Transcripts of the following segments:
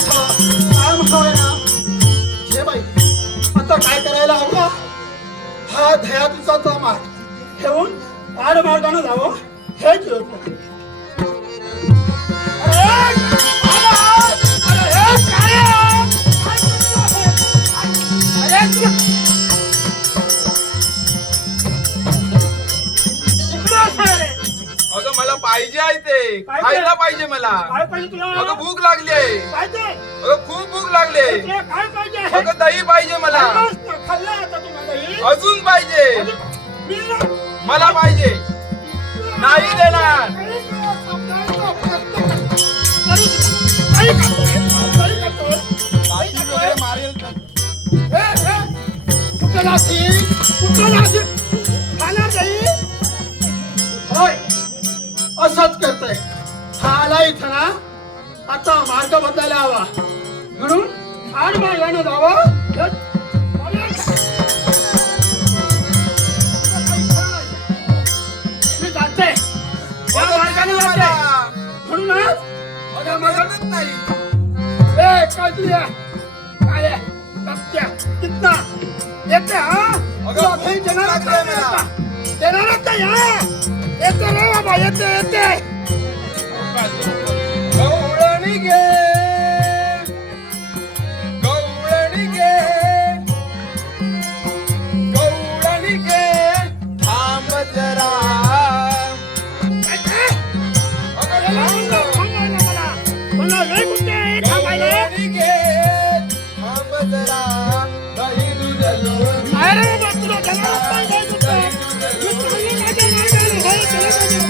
काम ना? हे बाई आता काय करायला हवं? हा धयातीचा तमाट ठेवून आडमार्गाने जावं. हेच योजना मला पाहिजे आहे ते पाहिजे? खायला पाहिजे मला काय पाहिजे तुला अगं भूक लागली आहे? अगं खूप भूक लागली आहे तुला काय पाहिजे? अगं दही पाहिजे मला खाल्लं आता? अजून पाहिजे मला पाहिजे नाही देणार ए, कुठं जाशील? कुठं जाशील? असंच करतोय. हा आला इथं ना. आता मार्ग बदलायला हवा. म्हणून आड मार्गाने जावं. काय कितना येते हा? अगं, तुला खूप काही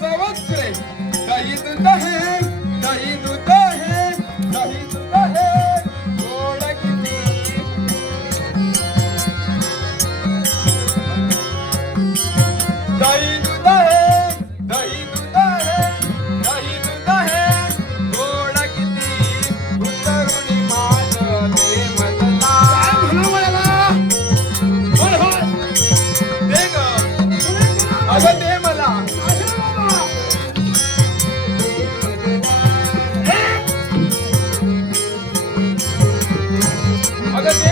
संवत्सरे दही दूध हे दही दूध हे दही दूध हे गोड किती दही 아가씨!